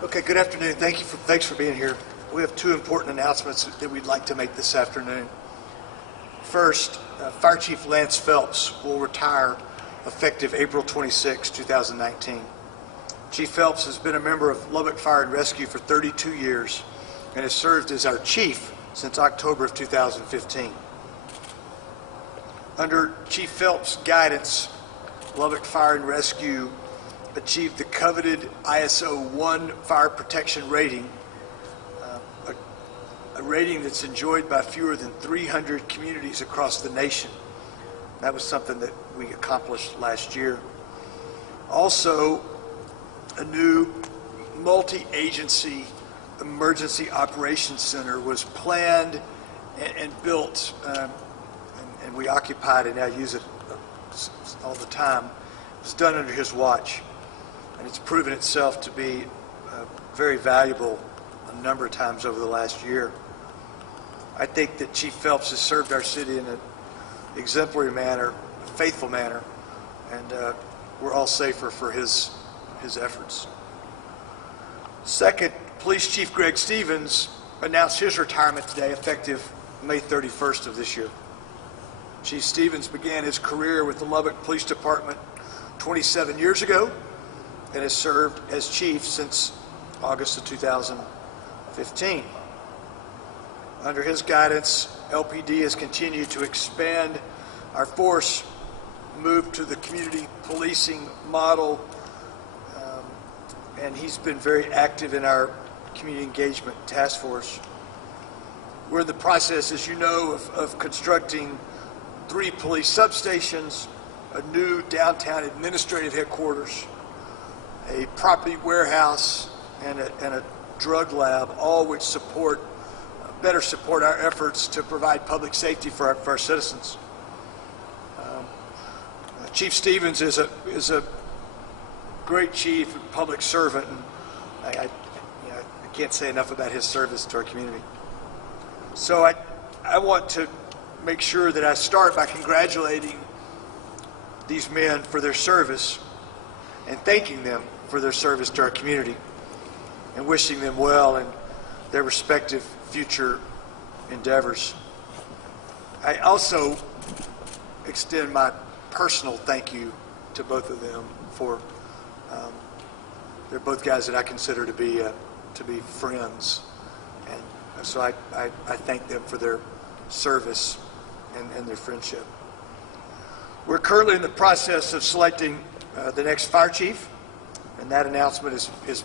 Okay, good afternoon. Thanks for being here. We have two important announcements that we'd like to make this afternoon. First, Fire Chief Lance Phelps will retire effective April 26, 2019. Chief Phelps has been a member of Lubbock Fire and Rescue for 32 years and has served as our chief since October of 2015. Under Chief Phelps' guidance, Lubbock Fire and Rescue achieved the coveted ISO 1 fire protection rating, a rating that's enjoyed by fewer than 300 communities across the nation. That was something that we accomplished last year. Also, a new multi-agency emergency operations center was planned and built, and we occupied and now use it all the time. It was done under his watch, and it's proven itself to be very valuable a number of times over the last year. I think that Chief Phelps has served our city in an exemplary manner, a faithful manner, and we're all safer for his efforts. Second, Police Chief Greg Stevens announced his retirement today, effective May 31st of this year. Chief Stevens began his career with the Lubbock Police Department 27 years ago and has served as chief since August of 2015. Under his guidance, LPD has continued to expand our force, move to the community policing model, and he's been very active in our community engagement task force. We're in the process, as you know, of constructing 3 police substations, a new downtown administrative headquarters, a property warehouse, and a drug lab, all which better support our efforts to provide public safety for our citizens. Chief Stevens is a great chief and public servant, and I can't say enough about his service to our community. So I want to make sure that I start by congratulating these men for their service and thanking them for their service to our community and wishing them well in their respective future endeavors. I also extend my personal thank you to both of them for they're both guys that I consider to be friends, and so I thank them for their service and their friendship. We're currently in the process of selecting the next fire chief, and that announcement is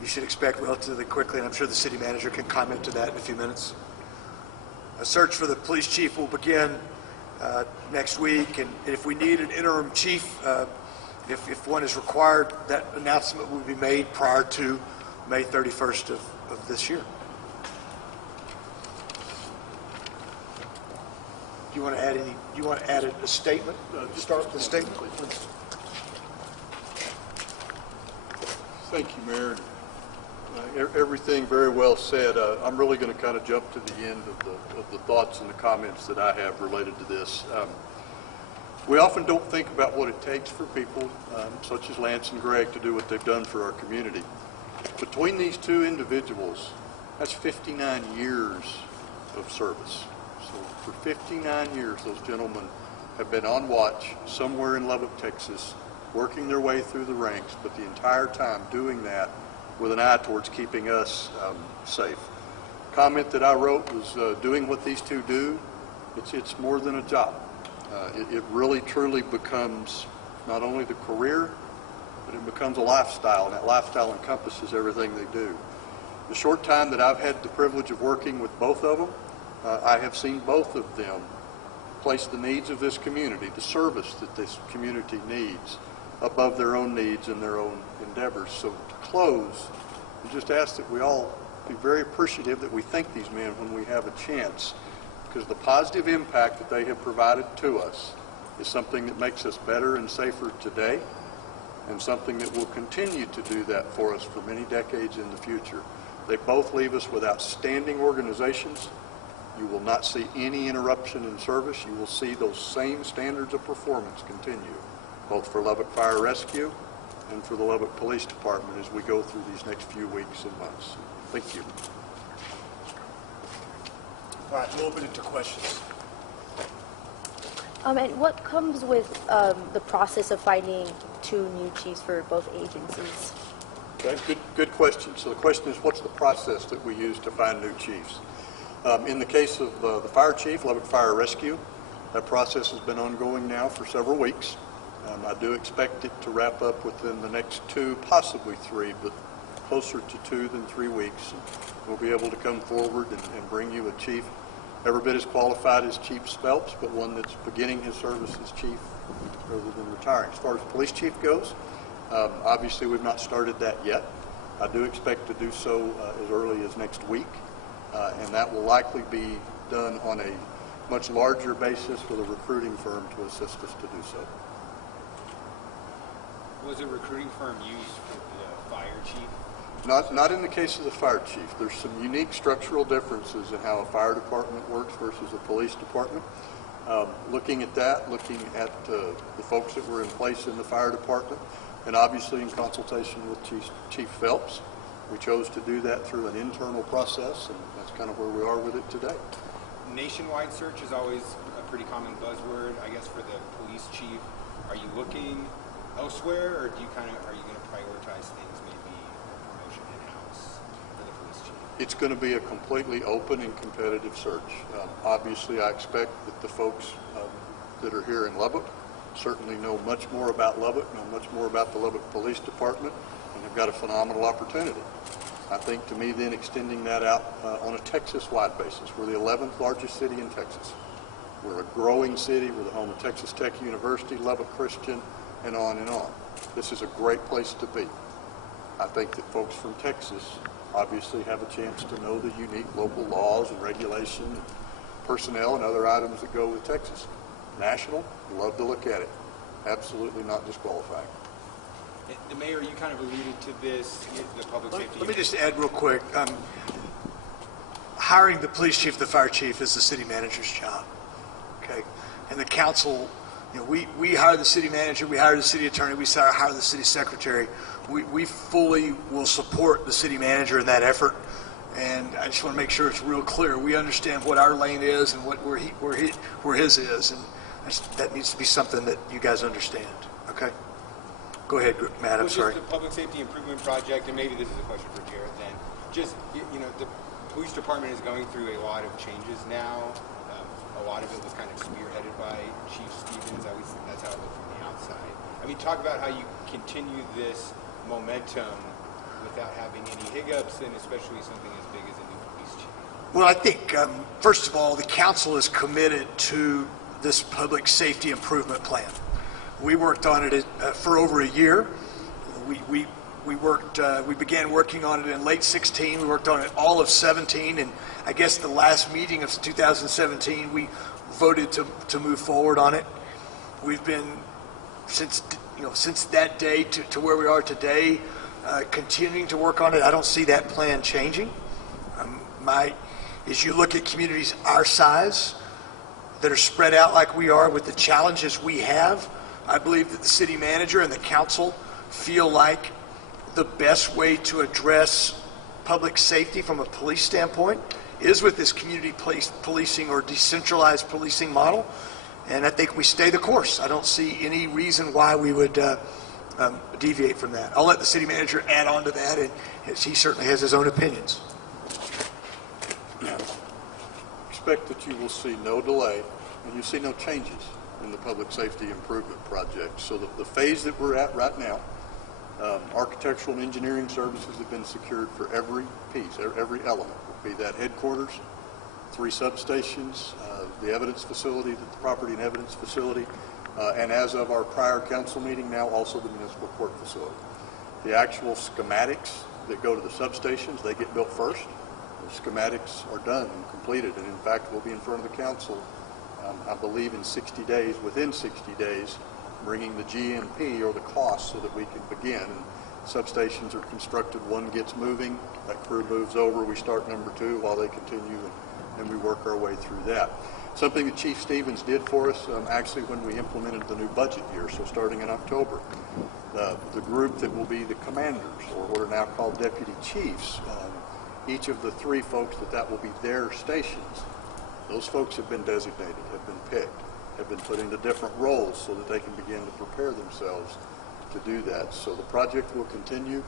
you should expect relatively quickly, and I'm sure the city manager can comment to that in a few minutes. A search for the police chief will begin next week, and if we need an interim chief, if one is required, that announcement will be made prior to May 31st of this year. Do you want to add any? Do you want to add a statement? Start with the statement, please. Thank you, Mayor. Everything very well said. I'm really going to kind of jump to the end of the thoughts and the comments that I have related to this. We often don't think about what it takes for people such as Lance and Greg to do what they've done for our community. Between these two individuals, that's 59 years of service. So for 59 years, those gentlemen have been on watch somewhere in Lubbock, Texas, working their way through the ranks, but the entire time doing that with an eye towards keeping us safe. Comment that I wrote was doing what these two do, it's more than a job. It really truly becomes not only the career, but it becomes a lifestyle, and that lifestyle encompasses everything they do. The short time that I've had the privilege of working with both of them, I have seen both of them place the needs of this community, the service that this community needs, above their own needs and their own endeavors. So to close, I just ask that we all be very appreciative that we thank these men when we have a chance, because the positive impact that they have provided to us is something that makes us better and safer today, and something that will continue to do that for us for many decades in the future. They both leave us with outstanding organizations. You will not see any interruption in service. You will see those same standards of performance continue, both for Lubbock Fire Rescue and for the Lubbock Police Department as we go through these next few weeks and months. Thank you. All right, we'll open it to questions. And what comes with the process of finding 2 new chiefs for both agencies? Okay, good question. So the question is, what's the process that we use to find new chiefs? In the case of the fire chief, Lubbock Fire Rescue, that process has been ongoing now for several weeks. I do expect it to wrap up within the next 2, possibly 3, but closer to 2 than 3 weeks. We'll be able to come forward and bring you a chief every bit as qualified as Chief Spelps, but one that's beginning his service as chief rather than retiring. As far as police chief goes, obviously we've not started that yet. I do expect to do so as early as next week, and that will likely be done on a much larger basis with a recruiting firm to assist us to do so. Was a recruiting firm used for the fire chief? Not in the case of the fire chief. There's some unique structural differences in how a fire department works versus a police department. Looking at that, looking at the folks that were in place in the fire department, and obviously in consultation with Chief Phelps, we chose to do that through an internal process, and that's kind of where we are with it today. Nationwide search is always a pretty common buzzword, I guess, for the police chief. Are you looking elsewhere, or are you going to prioritize things, maybe promotion in-house for the police chief? It's going to be a completely open and competitive search. Obviously, I expect that the folks that are here in Lubbock certainly know much more about Lubbock, know much more about the Lubbock Police Department, and have got a phenomenal opportunity. I think, to me, then extending that out on a Texas-wide basis. We're the 11th largest city in Texas. We're a growing city. We're the home of Texas Tech University, Lubbock Christian, and on and on. This is a great place to be. I think that folks from Texas obviously have a chance to know the unique local laws and regulation, and personnel and other items that go with Texas. National, love to look at it. Absolutely not disqualifying. The mayor, you kind of alluded to this, the public safety. Let me just add real quick. Hiring the police chief, the fire chief is the city manager's job. Okay, and the council, we hire the city manager, we hire the city attorney, we hire the city secretary. We fully will support the city manager in that effort, and I just want to make sure it's real clear. We understand what our lane is and where his is, and that needs to be something that you guys understand. Okay. Go ahead, Matt. I'm sorry. Just the public safety improvement project, and maybe this is a question for Jared then. Just, the police department is going through a lot of changes now. A lot of it was kind of spearheaded by Chief Stevens. At least that's how it looked from the outside. I mean, talk about how you continue this momentum without having any hiccups, and especially something as big as a new police chief. Well, I think, first of all, the council is committed to this public safety improvement plan. We worked on it for over a year. We began working on it in late 16. We worked on it all of 17, and I guess the last meeting of 2017, we voted to move forward on it. We've been since that day to where we are today, continuing to work on it. I don't see that plan changing. As you look at communities our size that are spread out like we are with the challenges we have, I believe that the city manager and the council feel like the best way to address public safety from a police standpoint is with this community policing or decentralized policing model, and I think we stay the course. I don't see any reason why we would deviate from that. I'll let the city manager add on to that, and he certainly has his own opinions. Expect that you will see no delay and you see no changes in the public safety improvement project. So the phase that we're at right now, architectural and engineering services have been secured for every piece, every element, be that headquarters, 3 substations, the evidence facility, the property and evidence facility, and as of our prior council meeting now, also the municipal court facility. The actual schematics that go to the substations, they get built first. The schematics are done and completed, and in fact will be in front of the council I believe within 60 days, bringing the GMP or the cost so that we can begin. And substations are constructed, one gets moving, that crew moves over, we start number 2 while they continue, and we work our way through that. Something that Chief Stevens did for us actually when we implemented the new budget year, so starting in October. The group that will be the commanders, or what are now called deputy chiefs, each of the 3 folks that will be their stations, those folks have been designated, have been picked, have been put into different roles so that they can begin to prepare themselves to do that. So the project will continue.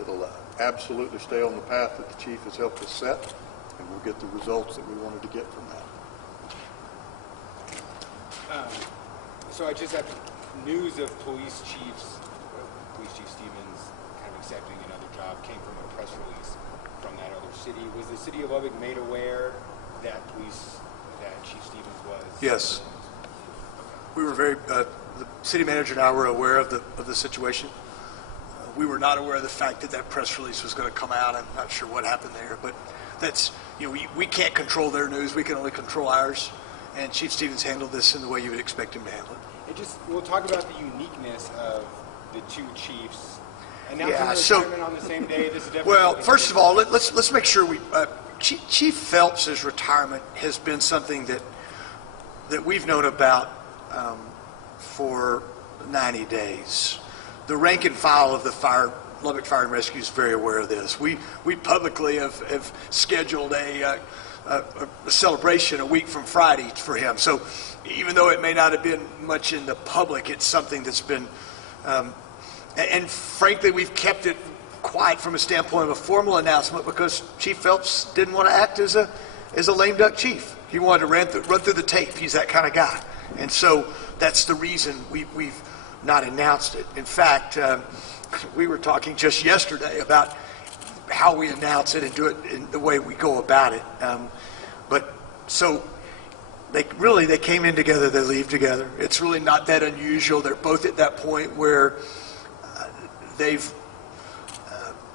It'll absolutely stay on the path that the chief has helped us set, and we'll get the results that we wanted to get from that. So I just have news of Police Chief Stevens kind of accepting another job came from a press release from that other city. Was the city of Lubbock made aware that Chief Stevens was? Yes. We were the city manager and I were aware of the situation. We were not aware of the fact that press release was going to come out. I'm not sure what happened there, but that's, we can't control their news. We can only control ours. And Chief Stevens handled this in the way you would expect him to handle it. We'll talk about the uniqueness of the 2 chiefs. Announcing retirement on the same day. This is definitely. Well, first of all, let's make sure Chief Phelps' retirement has been something that we've known about for 90 days. The rank and file of the Lubbock Fire and Rescue is very aware of this. We publicly have scheduled a celebration a week from Friday for him. So even though it may not have been much in the public, it's something that's been, and frankly, we've kept it quiet from a standpoint of a formal announcement because Chief Phelps didn't want to act as a lame duck chief. He wanted to run through the tape. He's that kind of guy. And so that's the reason we've not announced it. In fact, we were talking just yesterday about how we announce it and do it in the way we go about it. But so they came in together, they leave together. It's really not that unusual. They're both at that point where they've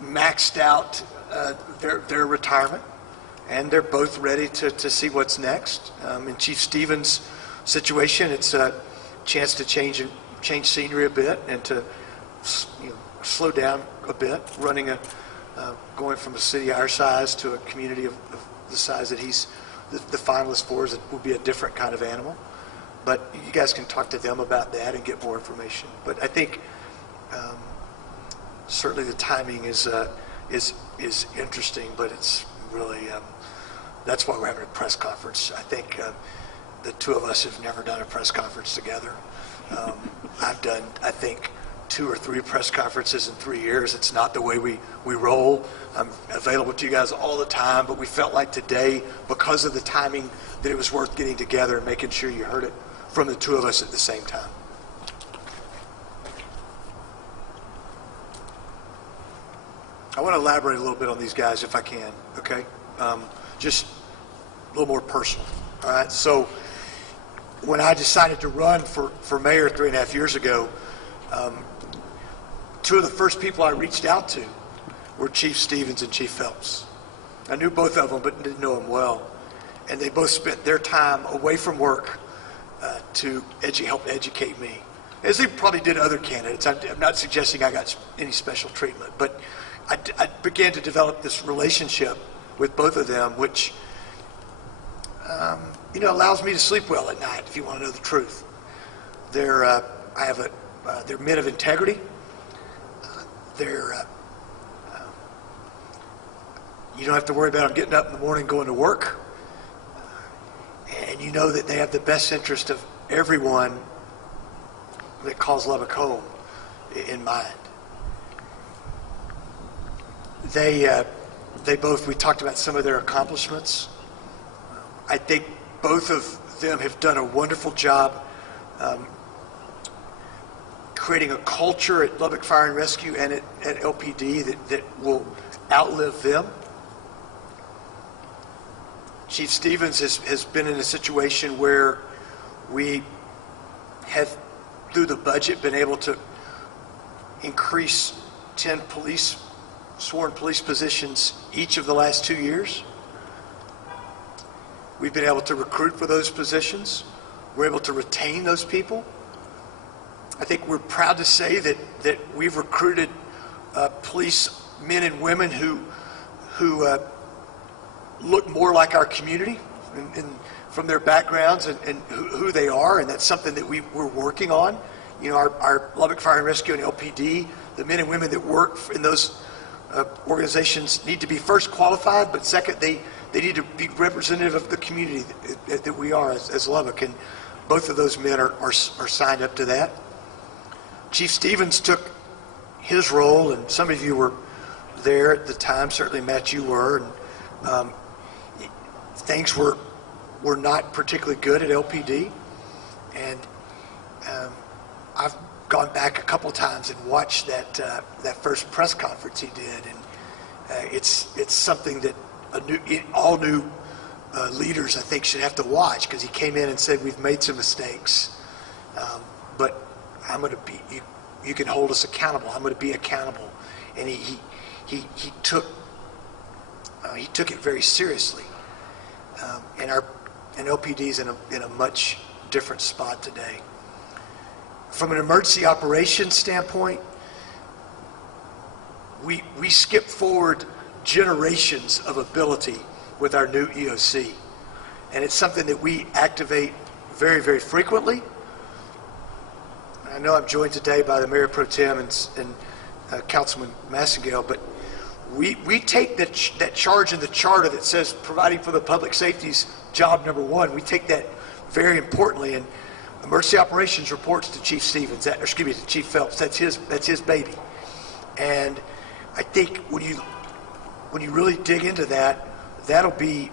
maxed out their retirement, and they're both ready to see what's next. In Chief Stevens' situation, it's a chance to change scenery a bit and to slow down a bit, going from a city our size to a community of the size that he's the finalist for will be a different kind of animal. But you guys can talk to them about that and get more information. But I think certainly the timing is interesting, but it's really that's why we're having a press conference. I think the 2 of us have never done a press conference together. I've done, I think, 2 or 3 press conferences in 3 years. It's not the way we roll. I'm available to you guys all the time, but we felt like today, because of the timing, that it was worth getting together and making sure you heard it from the 2 of us at the same time. I want to elaborate a little bit on these guys if I can, okay? Just a little more personal, all right? So when I decided to run for mayor 3.5 years ago, 2 of the first people I reached out to were Chief Stevens and Chief Phelps. I knew both of them, but didn't know them well. And they both spent their time away from work to help educate me, as they probably did other candidates. I'm not suggesting I got any special treatment, but I began to develop this relationship with both of them, which allows me to sleep well at night, if you want to know the truth. They're men of integrity. You don't have to worry about them getting up in the morning going to work. And you know that they have the best interest of everyone that calls Lubbock home in mind. We talked about some of their accomplishments. I think both of them have done a wonderful job creating a culture at Lubbock Fire and Rescue and at LPD that will outlive them. Chief Stevens has been in a situation where we have, through the budget, been able to increase 10 sworn police positions each of the last 2 years. We've been able to recruit for those positions. We're able to retain those people. I think we're proud to say that we've recruited police men and women who look more like our community from their backgrounds and who they are, and that's something that we're working on. You know, our Lubbock Fire and Rescue and LPD, the men and women that work in those organizations need to be first qualified, but second, they need to be representative of the community that we are as Lubbock, and both of those men are signed up to that. Chief Stevens took his role, and some of you were there at the time. Certainly, Matt, you were. And things were not particularly good at LPD, and I've gone back a couple times and watched that first press conference he did, and it's something that all new leaders, I think, should have to watch, because he came in and said, we've made some mistakes, but I'm going to be, you can hold us accountable. I'm going to be accountable. And he took it very seriously. And LPD is in a much different spot today. From an emergency operations standpoint, we skip forward generations of ability with our new EOC. And it's something that we activate very, very frequently. I know I'm joined today by the Mayor Pro Tem and Councilman Massengale, but we take that charge in the charter that says providing for the public safety's job number one. We take that very importantly, and emergency operations reports to Chief Stevens, to Chief Phelps. That's his baby. And I think when you really dig into that, that'll be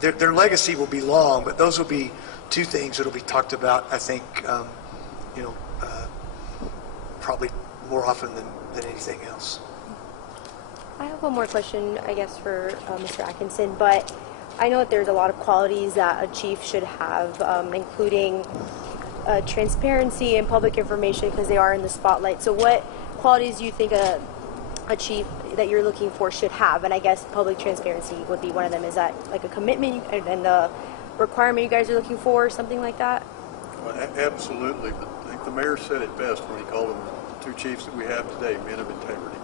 their legacy will be long, but those will be two things that'll be talked about, I think, probably more often than anything else. I have one more question, I guess, for Mr. Atkinson, but I know that there's a lot of qualities that a chief should have, including transparency and public information, because they are in the spotlight. So what qualities do you think a chief that you're looking for should have? And I guess public transparency would be one of them. Is that like a commitment and a requirement you guys are looking for, something like that? Well, absolutely. But I think the mayor said it best when he called them the two chiefs that we have today, men of integrity.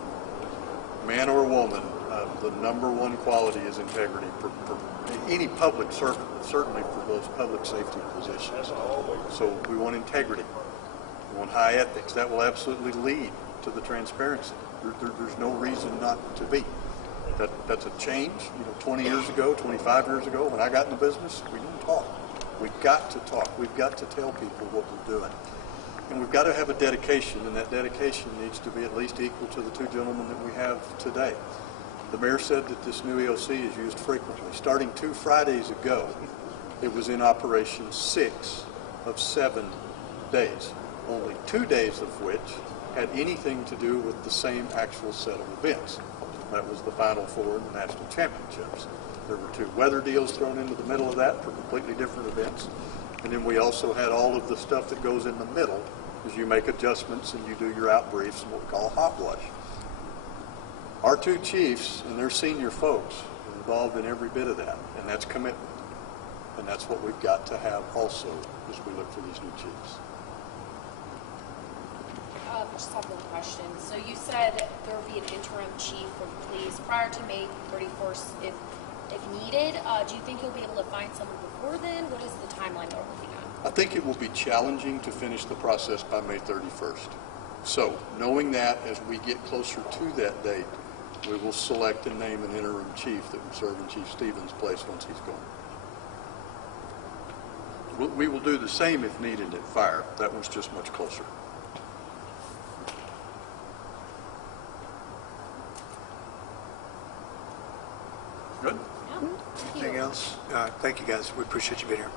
Man or woman, the number one quality is integrity for any public servant, but certainly for those public safety positions. So we want integrity. We want high ethics. That will absolutely lead to the transparency. There's no reason not to be. That's a change. 20 years ago, 25 years ago, when I got in the business, we didn't talk. We've got to talk. We've got to tell people what we're doing. And we've got to have a dedication, and that dedication needs to be at least equal to the two gentlemen that we have today. The mayor said that this new EOC is used frequently. Starting 2 Fridays ago, it was in operation 6 of 7 days, only 2 days of which had anything to do with the same actual set of events. That was the Final Four and the National Championships. There were 2 weather deals thrown into the middle of that for completely different events. And then we also had all of the stuff that goes in the middle as you make adjustments and you do your out briefs and what we call a hot wash. Our 2 chiefs and their senior folks are involved in every bit of that, and that's commitment. And that's what we've got to have also as we look for these new chiefs. Just have one question. So you said there will be an interim chief of police prior to May 31st if needed. Do you think you'll be able to find someone before then? What is the timeline that we're looking at? I think it will be challenging to finish the process by May 31st. So, knowing that, as we get closer to that date, we will select and name an interim chief that will serve in Chief Stevens' place once he's gone. We will do the same if needed at fire. That one's just much closer. Good? Yeah. Thank you. Anything else? Thank you, guys. We appreciate you being here.